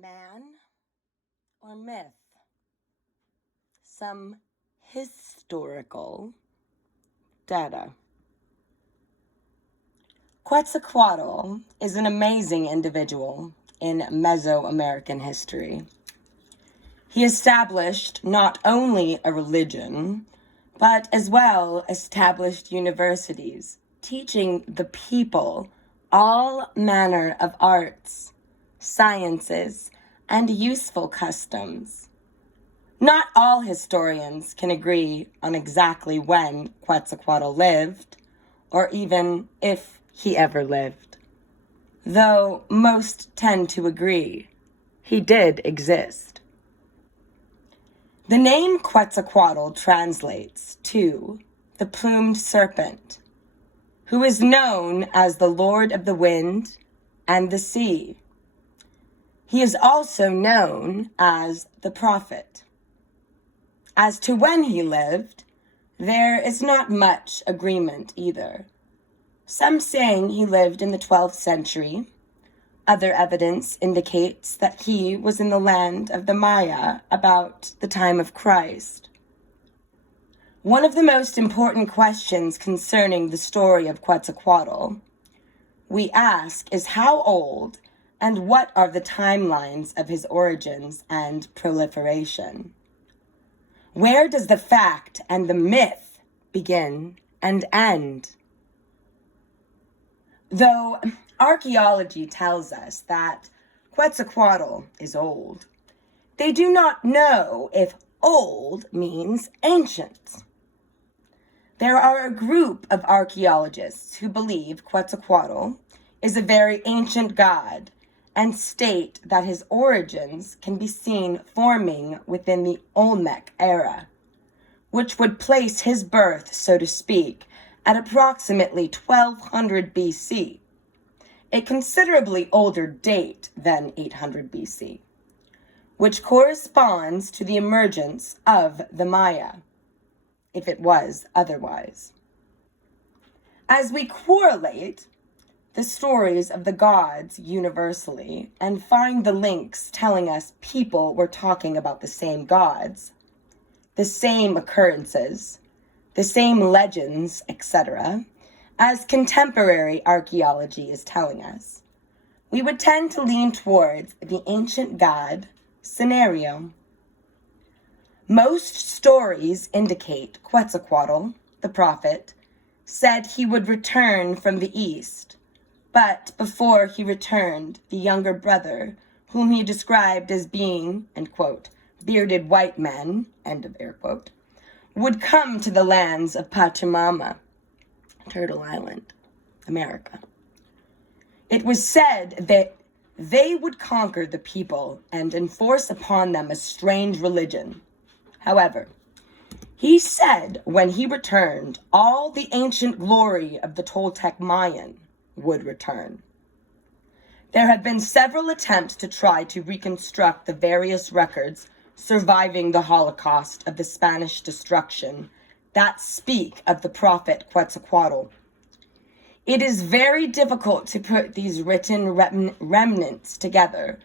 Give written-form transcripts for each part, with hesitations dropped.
Man or myth? Some historical data. Quetzalcoatl is an amazing individual in Mesoamerican history. He established not only a religion, but as well established universities, teaching the people all manner of arts, sciences, and useful customs. Not all historians can agree on exactly when Quetzalcoatl lived, or even if he ever lived, though most tend to agree he did exist. The name Quetzalcoatl translates to the plumed serpent, who is known as the Lord of the Wind and the Sea. He is also known as the prophet. As to when he lived, there is not much agreement either. Some saying he lived in the 12th century. Other evidence indicates that he was in the land of the Maya about the time of Christ. One of the most important questions concerning the story of Quetzalcoatl we ask is how old and what are the timelines of his origins and proliferation? Where does the fact and the myth begin and end? Though archaeology tells us that Quetzalcoatl is old, they do not know if old means ancient. There are a group of archaeologists who believe Quetzalcoatl is a very ancient god and state that his origins can be seen forming within the Olmec era, which would place his birth, so to speak, at approximately 1200 BC, a considerably older date than 800 BC, which corresponds to the emergence of the Maya, if it was otherwise. As we correlate the stories of the gods universally and find the links telling us people were talking about the same gods, the same occurrences, the same legends, etc., as contemporary archaeology is telling us, we would tend to lean towards the ancient god scenario. Most stories indicate Quetzalcoatl, the prophet, said he would return from the east, but before he returned, the younger brother, whom he described as being, end quote, bearded white men, end of air quote, would come to the lands of Pachamama, Turtle Island, America. It was said that they would conquer the people and enforce upon them a strange religion. However, he said when he returned, all the ancient glory of the Toltec Mayan would return. There have been several attempts to try to reconstruct the various records surviving the Holocaust of the Spanish destruction that speak of the prophet Quetzalcoatl. It is very difficult to put these written remnants together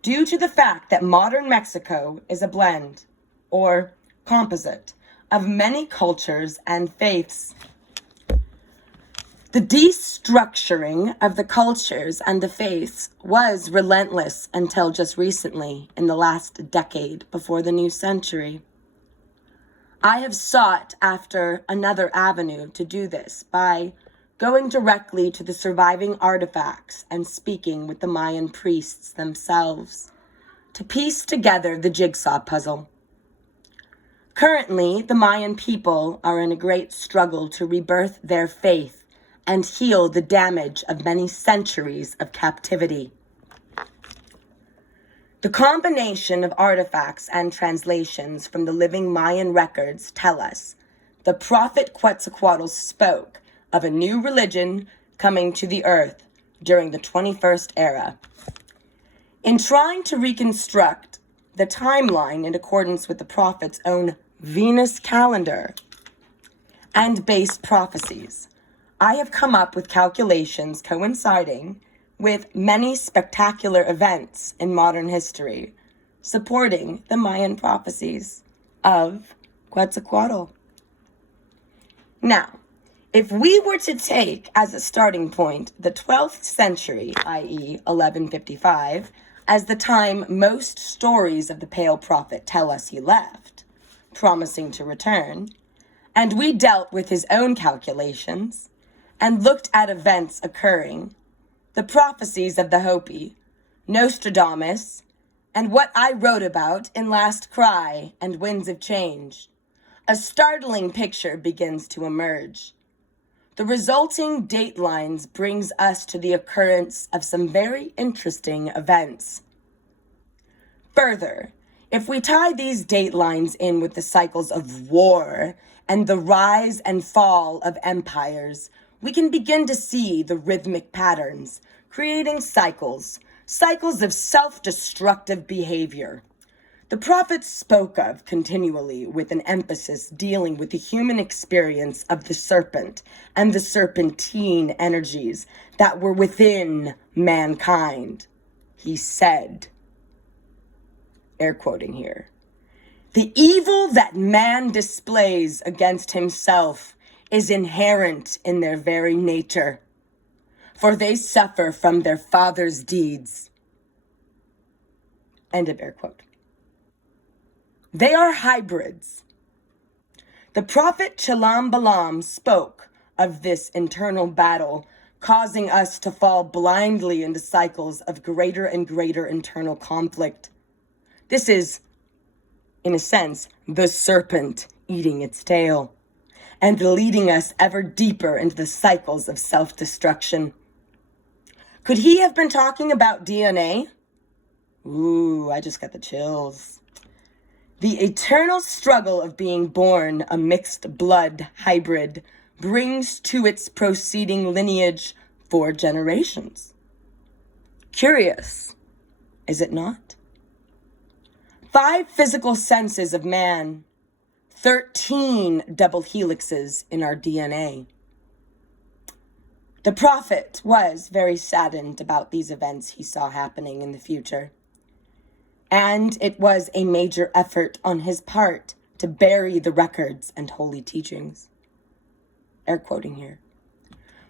due to the fact that modern Mexico is a blend, or composite, of many cultures and faiths. The destructuring of the cultures and the faiths was relentless until just recently, in the last decade before the new century. I have sought after another avenue to do this by going directly to the surviving artifacts and speaking with the Mayan priests themselves to piece together the jigsaw puzzle. Currently, the Mayan people are in a great struggle to rebirth their faith and heal the damage of many centuries of captivity. The combination of artifacts and translations from the living Mayan records tell us the prophet Quetzalcoatl spoke of a new religion coming to the earth during the 21st era. In trying to reconstruct the timeline in accordance with the prophet's own Venus calendar and base prophecies, I have come up with calculations coinciding with many spectacular events in modern history supporting the Mayan prophecies of Quetzalcoatl. Now, if we were to take as a starting point the 12th century, i.e. 1155, as the time most stories of the Pale Prophet tell us he left, promising to return, and we dealt with his own calculations and looked at events occurring, the prophecies of the Hopi, Nostradamus, and what I wrote about in Last Cry and Winds of Change, a startling picture begins to emerge. The resulting datelines brings us to the occurrence of some very interesting events. Further, if we tie these datelines in with the cycles of war and the rise and fall of empires, we can begin to see the rhythmic patterns, creating cycles of self-destructive behavior. The prophets spoke of continually with an emphasis dealing with the human experience of the serpent and the serpentine energies that were within mankind. He said, air quoting here, "The evil that man displays against himself is inherent in their very nature, for they suffer from their father's deeds." End of air quote. They are hybrids. The prophet Chilam Balam spoke of this internal battle, causing us to fall blindly into cycles of greater and greater internal conflict. This is, in a sense, the serpent eating its tail and leading us ever deeper into the cycles of self-destruction. Could he have been talking about DNA? Ooh, I just got the chills. The eternal struggle of being born a mixed blood hybrid brings to its proceeding lineage 4 generations. Curious, is it not? 5 physical senses of man, 13 double helixes in our DNA. The prophet was very saddened about these events he saw happening in the future. And it was a major effort on his part to bury the records and holy teachings. Air quoting here.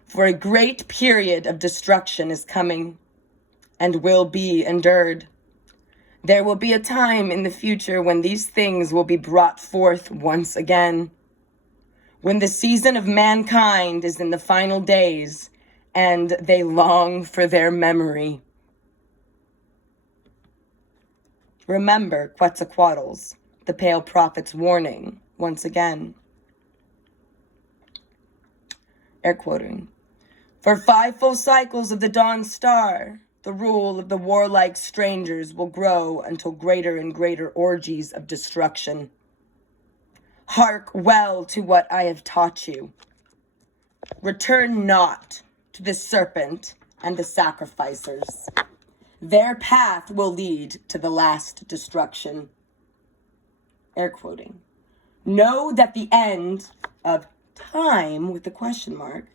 For a great period of destruction is coming and will be endured. There will be a time in the future when these things will be brought forth once again, when the season of mankind is in the final days and they long for their memory. Remember Quetzalcoatl's, the Pale Prophet's warning, once again. Air quoting. For 5 full cycles of the dawn star, the rule of the warlike strangers will grow until greater and greater orgies of destruction. Hark well to what I have taught you. Return not to the serpent and the sacrificers. Their path will lead to the last destruction. Air quoting. Know that the end of time, with the question mark,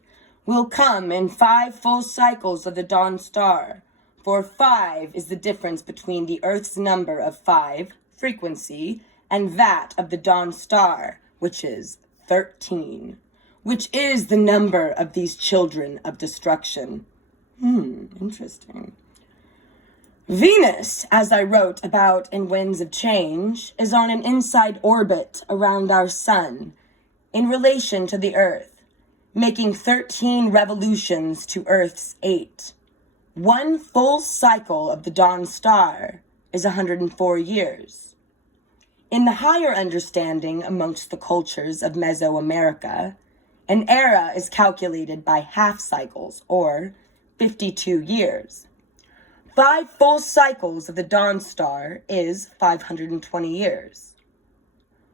will come in 5 full cycles of the dawn star, for 5 is the difference between the Earth's number of 5, frequency, and that of the dawn star, which is 13, which is the number of these children of destruction. Interesting. Venus, as I wrote about in Winds of Change, is on an inside orbit around our sun in relation to the Earth, making 13 revolutions to Earth's 8. 1 full cycle of the dawn star is 104 years. In the higher understanding amongst the cultures of Mesoamerica, an era is calculated by half cycles, or 52 years. 5 full cycles of the dawn star is 520 years.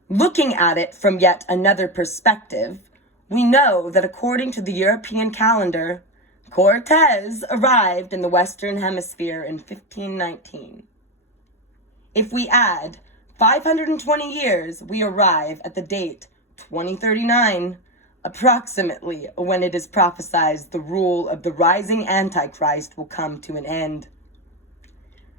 Looking at it from yet another perspective, we know that according to the European calendar, Cortez arrived in the Western Hemisphere in 1519. If we add 520 years, we arrive at the date 2039, approximately when it is prophesied the rule of the rising Antichrist will come to an end.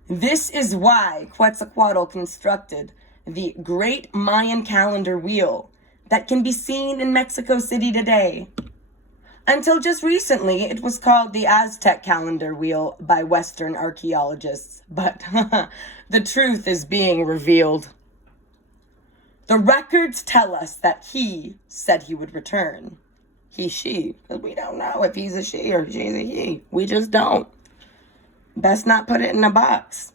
This is why Quetzalcoatl constructed the Great Mayan Calendar Wheel that can be seen in Mexico City today. Until just recently, it was called the Aztec Calendar Wheel by Western archaeologists, but the truth is being revealed. The records tell us that he said he would return. He, she, because we don't know if he's a she or she's a he. We just don't. Best not put it in a box.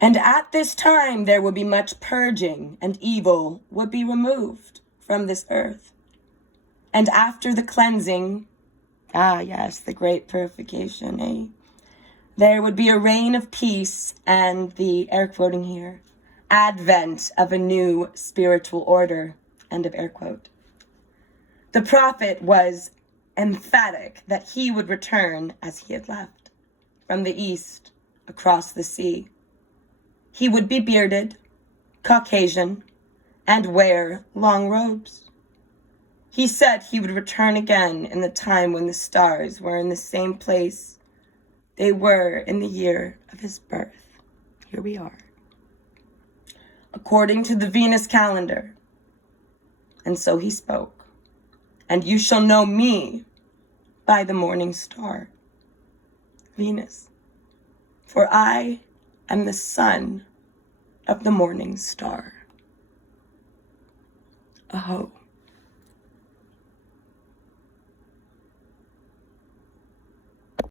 And at this time there would be much purging, and evil would be removed from this earth. And after the cleansing, yes, the great purification, there would be a reign of peace and the, air quoting here, advent of a new spiritual order, end of air quote. The prophet was emphatic that he would return as he had left, from the east, across the sea. He would be bearded, Caucasian, and wear long robes. He said he would return again in the time when the stars were in the same place they were in the year of his birth. Here we are. According to the Venus calendar. And so he spoke. And you shall know me by the morning star, Venus. For I am the son of the morning star. Aho.